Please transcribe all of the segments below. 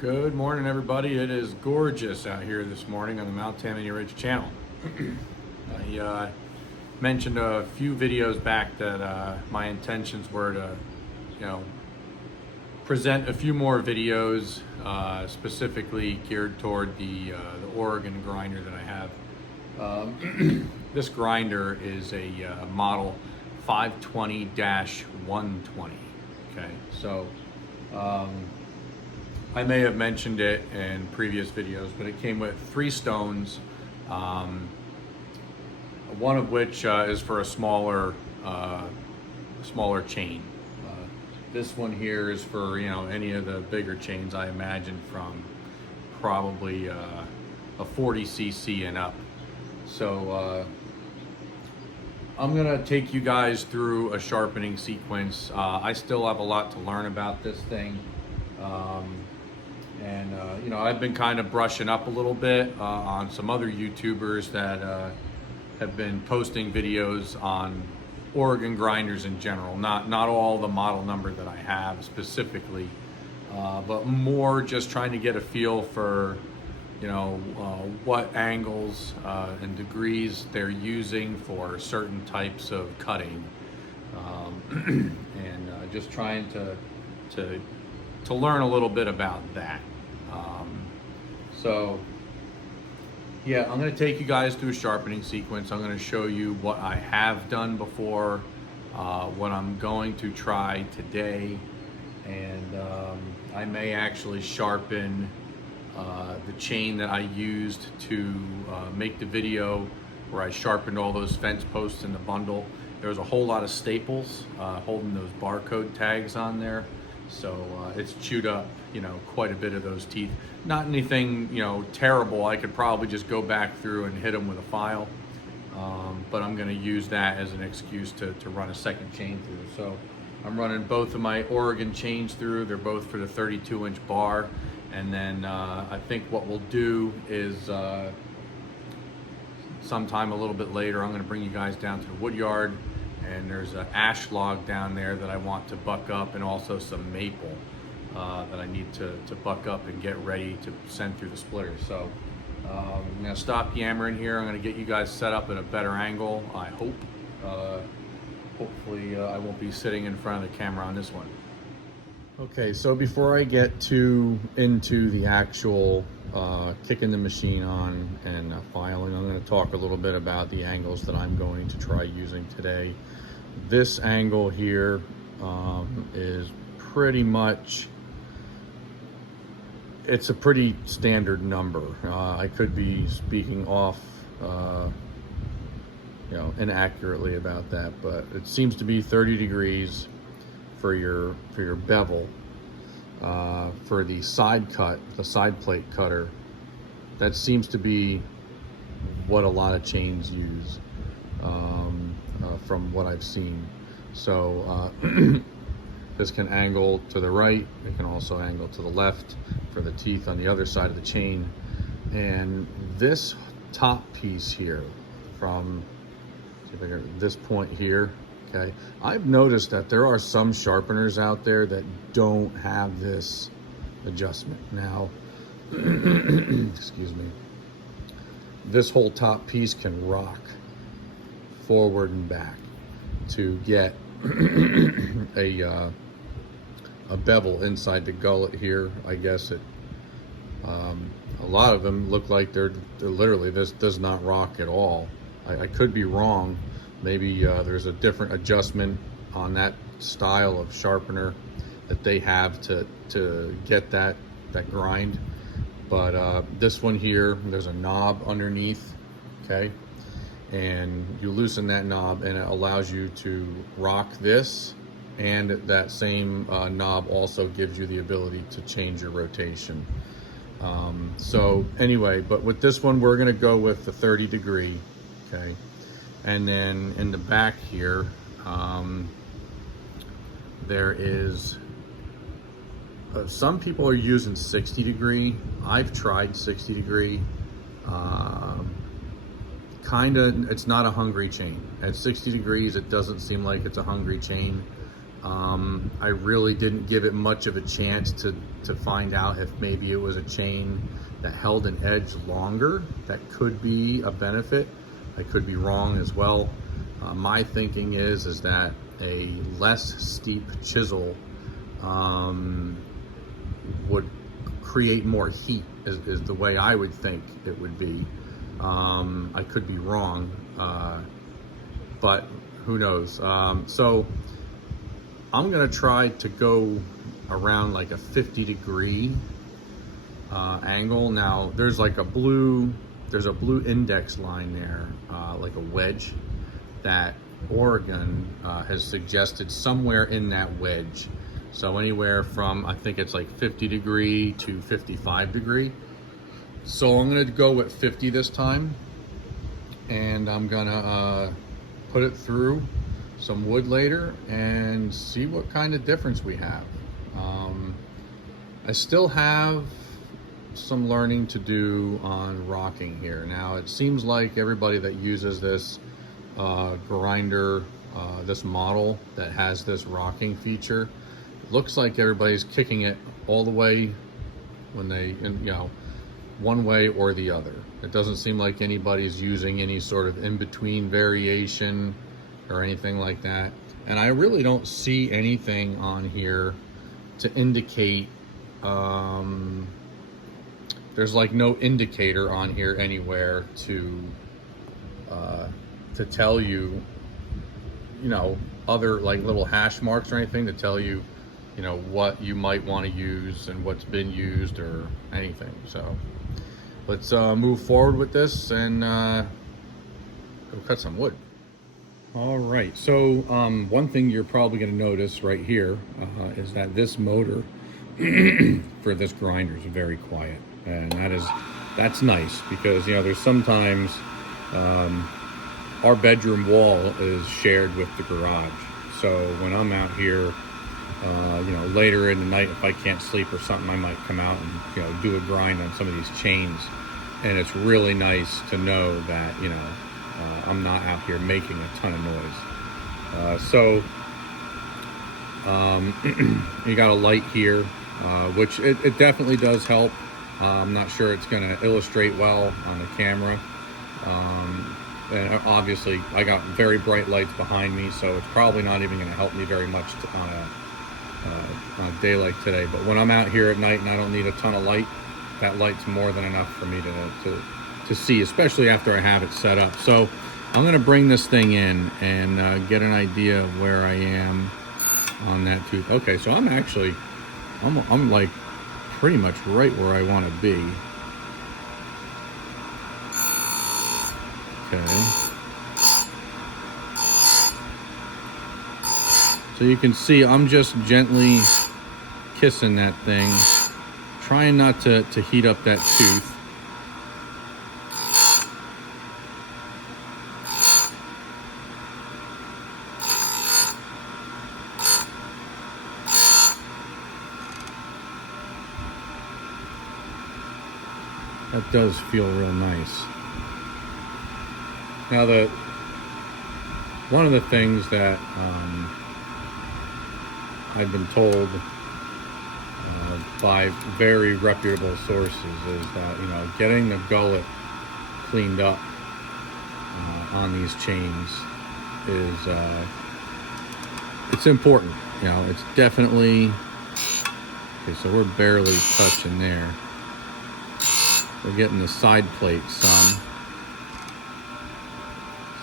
Good morning, everybody. It is gorgeous out here this morning on the Mount Tammany Ridge channel. I mentioned a few videos back that my intentions were to, present a few more videos specifically geared toward the Oregon grinder that I have. This grinder is a model 520-120. Okay, so. I may have mentioned it in previous videos, but it came with 3 stones, one of which is for a smaller chain. This one here is for any of the bigger chains, I imagine, from probably a 40cc and up. So I'm gonna take you guys through a sharpening sequence. I still have a lot to learn about this thing. I've been kind of brushing up a little bit on some other YouTubers that have been posting videos on Oregon grinders in general. Not all the model number that I have specifically, but more just trying to get a feel for what angles and degrees they're using for certain types of cutting, and just trying to learn a little bit about that. So yeah, I'm going to take you guys through a sharpening sequence. I'm going to show you what I have done before, what I'm going to try today, and I may actually sharpen the chain that I used to make the video where I sharpened all those fence posts in the bundle. There was a whole lot of staples holding those barcode tags on there. So it's chewed up, quite a bit of those teeth. Not anything, terrible. I could probably just go back through and hit them with a file. But I'm gonna use that as an excuse to run a second chain through. So I'm running both of my Oregon chains through. They're both for the 32-inch bar. And then I think what we'll do is sometime a little bit later, I'm gonna bring you guys down to the wood yard. And there's an ash log down there that I want to buck up, and also some maple that I need to buck up and get ready to send through the splitter. So I'm gonna stop yammering here. I'm gonna get you guys set up at a better angle, I hope. Hopefully I won't be sitting in front of the camera on this one. Okay, so before I get into the actual kicking the machine on and filing, I'm going to talk a little bit about the angles that I'm going to try using today. This angle here is pretty much, it's a pretty standard number. I could be speaking off inaccurately about that, but it seems to be 30 degrees for your bevel. For the side cut, the side plate cutter, that seems to be what a lot of chains use, from what I've seen. So this can angle to the right, it can also angle to the left for the teeth on the other side of the chain. And this top piece here, from this point here, okay, I've noticed that there are some sharpeners out there that don't have this adjustment. Now, excuse me, this whole top piece can rock forward and back to get a bevel inside the gullet here. I guess it, a lot of them look like they're literally, this does not rock at all. I could be wrong. Maybe there's a different adjustment on that style of sharpener that they have to get that grind. But this one here, there's a knob underneath, okay? And you loosen that knob and it allows you to rock this, and that same knob also gives you the ability to change your rotation. So anyway, but with this one, we're gonna go with the 30 degree, okay? And then in the back here, there is, some people are using 60 degree. I've tried 60 degree. It's not a hungry chain. At 60 degrees, it doesn't seem like it's a hungry chain. I really didn't give it much of a chance to find out if maybe it was a chain that held an edge longer. That could be a benefit. I could be wrong as well. My thinking is that a less steep chisel would create more heat, is the way I would think it would be. I could be wrong, but who knows? So I'm gonna try to go around like a 50-degree angle. Now there's like a blue index line there, like a wedge that Oregon has suggested somewhere in that wedge. So anywhere from, I think it's like 50-degree to 55-degree. So I'm gonna go with 50 this time, and I'm gonna put it through some wood later and see what kind of difference we have. I still have some learning to do on rocking here. Now it seems like everybody that uses this grinder, this model that has this rocking feature, it looks like everybody's kicking it all the way when they, one way or the other. It doesn't seem like anybody's using any sort of in-between variation or anything like that. And I really don't see anything on here to indicate, there's like no indicator on here anywhere to tell you, other like little hash marks or anything to tell you, what you might want to use and what's been used or anything. So let's move forward with this and go cut some wood. All right, so one thing you're probably going to notice right here is that this motor for this grinder is very quiet, and that's nice, because there's sometimes our bedroom wall is shared with the garage. So when I'm out here, later in the night, if I can't sleep or something, I might come out and do a grind on some of these chains, and it's really nice to know that I'm not out here making a ton of noise. So you got a light here, which it definitely does help. I'm not sure it's going to illustrate well on the camera. And obviously I got very bright lights behind me, so it's probably not even going to help me very much on a day like today. But when I'm out here at night and I don't need a ton of light, that light's more than enough for me to see, especially after I have it set up. So I'm going to bring this thing in and get an idea of where I am on that tooth. Okay, so I'm like pretty much right where I want to be. Okay. So you can see I'm just gently kissing that thing, trying not to heat up that tooth. That does feel real nice. Now one of the things that I've been told by very reputable sources is that getting the gullet cleaned up on these chains is it's important. It's definitely okay. So we're barely touching there. We're getting the side plate some.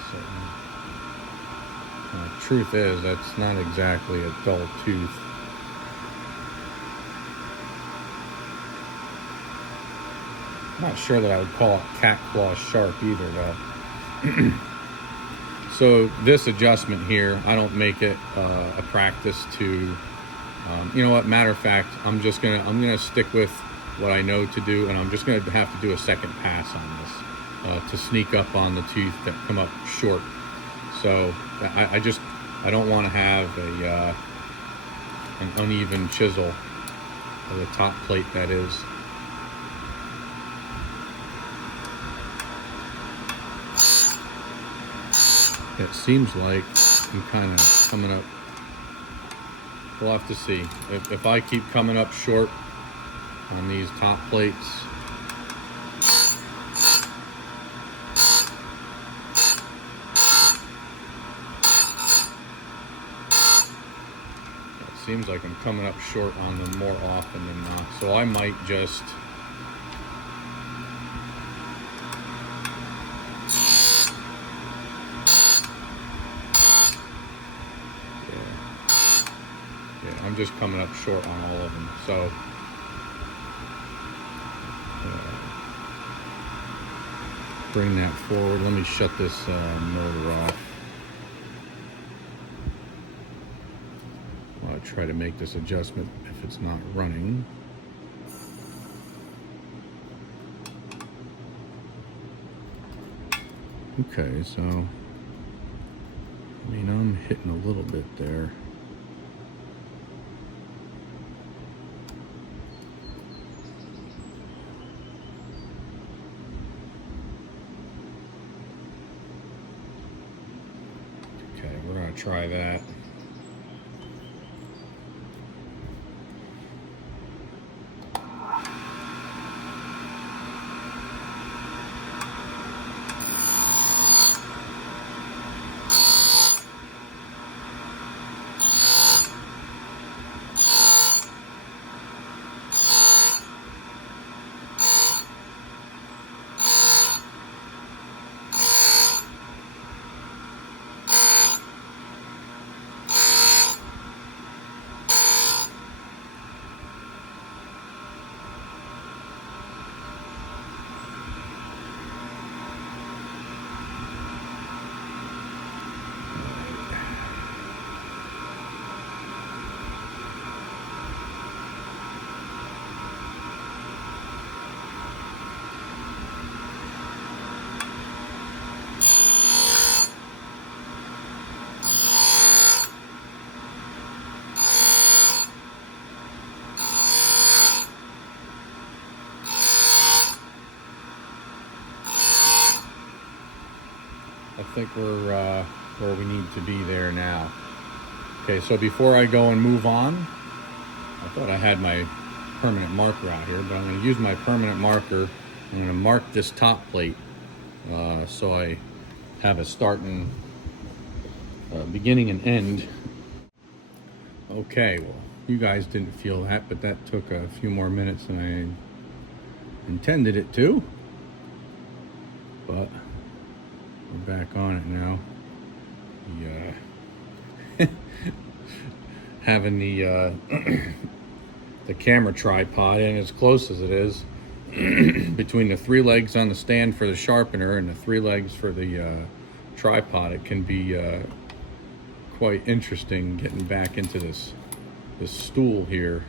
So, truth is, that's not exactly a dull tooth. I'm not sure that I would call it cat claw sharp either, though. So this adjustment here, I don't make it a practice to, matter of fact, I'm gonna stick with what I know to do, and I'm just going to have to do a second pass on this to sneak up on the tooth that come up short. So I don't want to have an uneven chisel of the top plate, that is. It seems like I'm kind of coming up we'll have to see. If I keep coming up short on these top plates, it seems like I'm coming up short on them more often than not. So I might just I'm just coming up short on all of them. So bring that forward. Let me shut this motor off. I want to try to make this adjustment if it's not running. Okay, so I mean, I'm hitting a little bit there. Okay, we're gonna try that. I think we're where we need to be there now. Okay, so before I go and move on, I thought I had my permanent marker out here, but I'm going to use my permanent marker. I'm going to mark this top plate so I have a starting, beginning and end. Okay, well, you guys didn't feel that, but that took a few more minutes than I intended it to. But we're back on it now. Having the the camera tripod in as close as it is between the 3 legs on the stand for the sharpener and the 3 legs for the tripod, it can be quite interesting getting back into this stool here.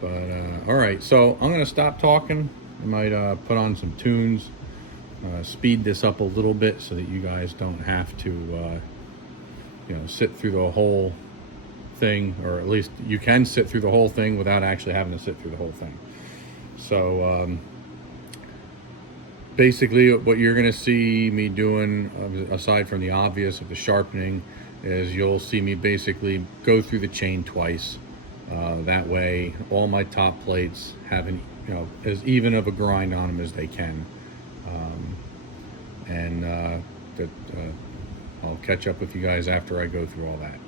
But all right, so I'm gonna stop talking. I might put on some tunes, speed this up a little bit so that you guys don't have to sit through the whole thing, or at least you can sit through the whole thing without actually having to sit through the whole thing. So basically what you're going to see me doing, aside from the obvious of the sharpening, is you'll see me basically go through the chain twice. That way all my top plates have as even of a grind on them as they can. I'll catch up with you guys after I go through all that.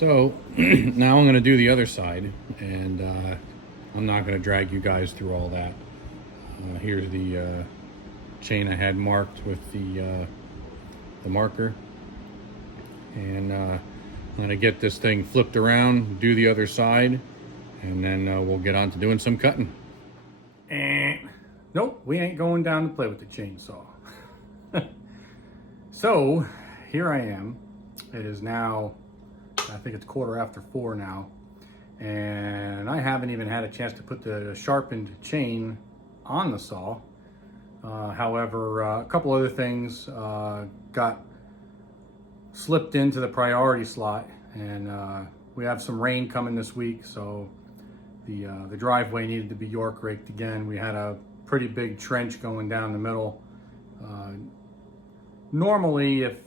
So now I'm going to do the other side, and I'm not going to drag you guys through all that. Here's the chain I had marked with the marker, and I'm going to get this thing flipped around, do the other side, and then we'll get on to doing some cutting. Nope, we ain't going down to play with the chainsaw. So here I am. It is now, I think it's 4:15 now, and I haven't even had a chance to put the sharpened chain on the saw. However, a couple other things got slipped into the priority slot, and we have some rain coming this week, so the driveway needed to be York raked again. We had a pretty big trench going down the middle. Normally, if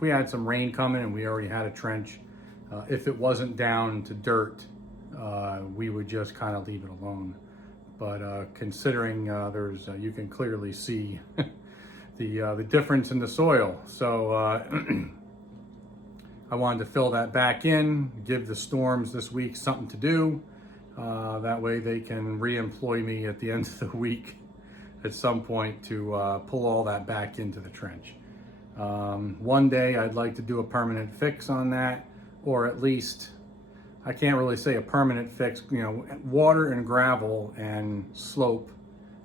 we had some rain coming and we already had a trench, if it wasn't down to dirt, we would just kind of leave it alone. But considering you can clearly see the difference in the soil, so I wanted to fill that back in, give the storms this week something to do. That way they can re-employ me at the end of the week at some point to pull all that back into the trench. One day I'd like to do a permanent fix on that, or at least, I can't really say a permanent fix, you know, water and gravel and slope,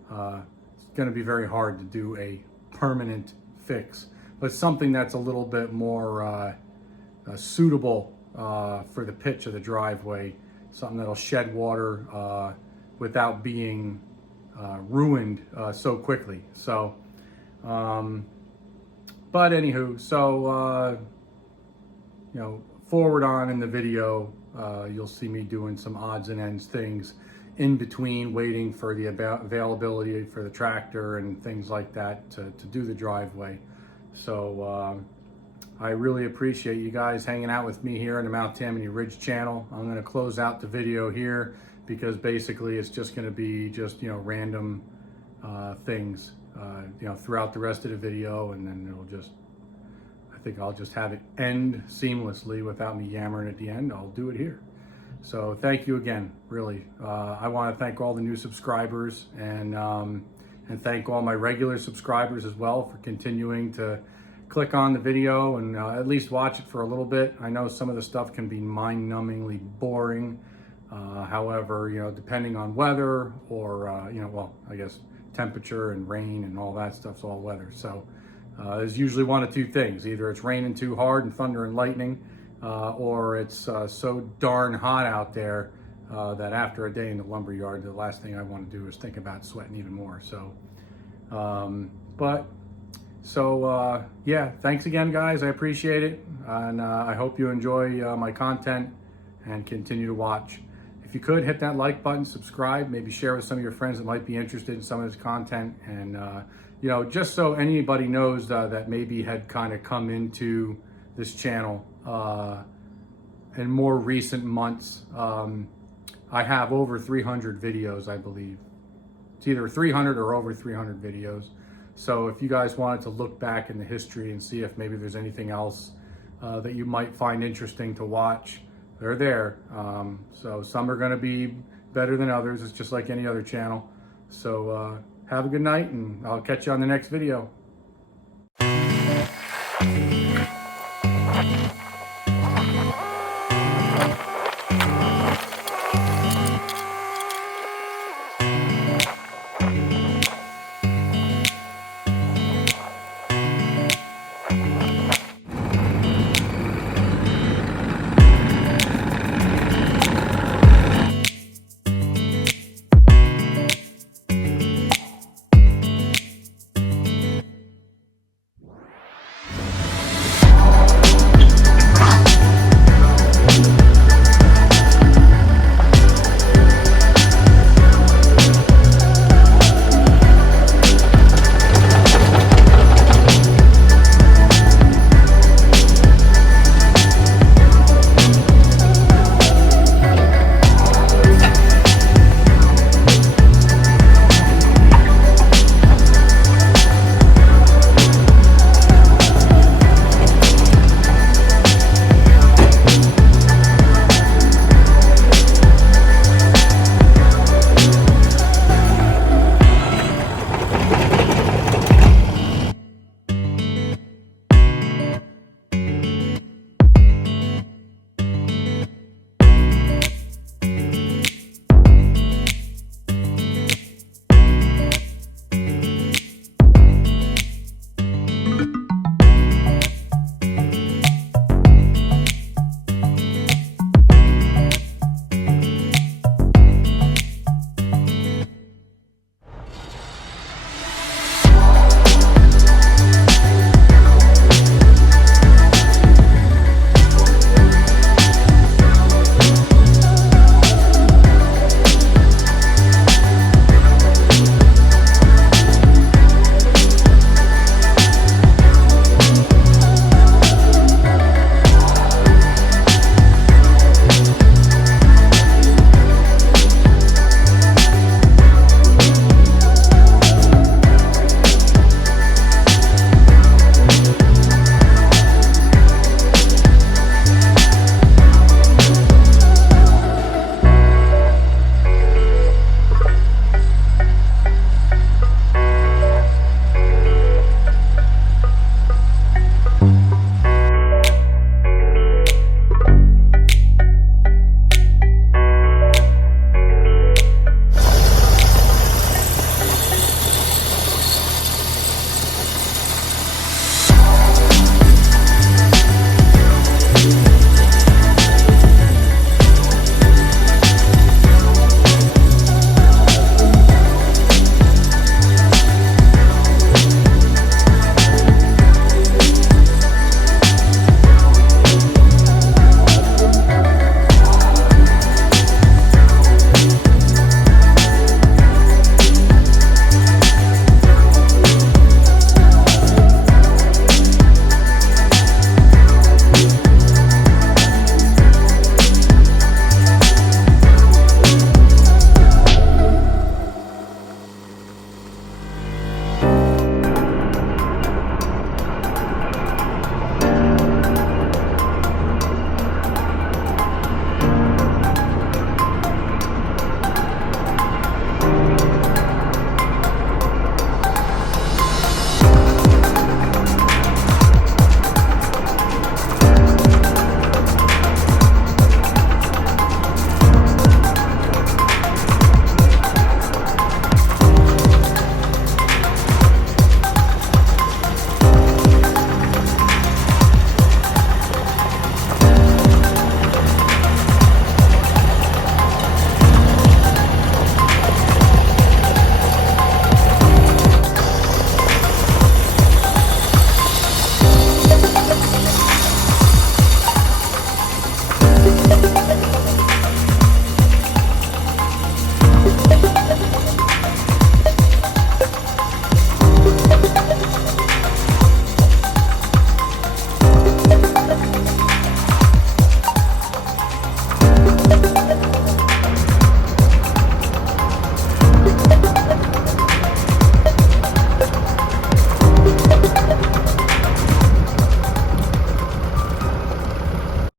it's gonna be very hard to do a permanent fix, but something that's a little bit more suitable for the pitch of the driveway, something that'll shed water without being ruined so quickly. So, but anywho, so you know, forward on in the video, you'll see me doing some odds and ends things in between, waiting for the availability for the tractor and things like that to do the driveway. So I really appreciate you guys hanging out with me here on the Mount Tammany Ridge channel. I'm going to close out the video here because basically it's just going to be just, you know, random things, you know, throughout the rest of the video, and then it'll just, I think I'll just have it end seamlessly without me yammering at the end. I'll do it here. So thank you again, really. I want to thank all the new subscribers, and thank all my regular subscribers as well for continuing to click on the video and at least watch it for a little bit. I know some of the stuff can be mind-numbingly boring. However, you know, depending on weather or, you know, well, I guess temperature and rain and all that stuff's all weather. So there's usually one of two things. Either it's raining too hard and thunder and lightning, or it's so darn hot out there that after a day in the lumber yard, the last thing I want to do is think about sweating even more. So, yeah, thanks again, guys. I appreciate it. And I hope you enjoy my content and continue to watch. If you could, hit that like button, subscribe, maybe share with some of your friends that might be interested in some of this content. And, you know, just so anybody knows that maybe had kind of come into this channel in more recent months, I have over 300 videos, I believe. It's either 300 or over 300 videos. So if you guys wanted to look back in the history and see if maybe there's anything else that you might find interesting to watch, they're there. So some are going to be better than others. It's just like any other channel. So have a good night, and I'll catch you on the next video.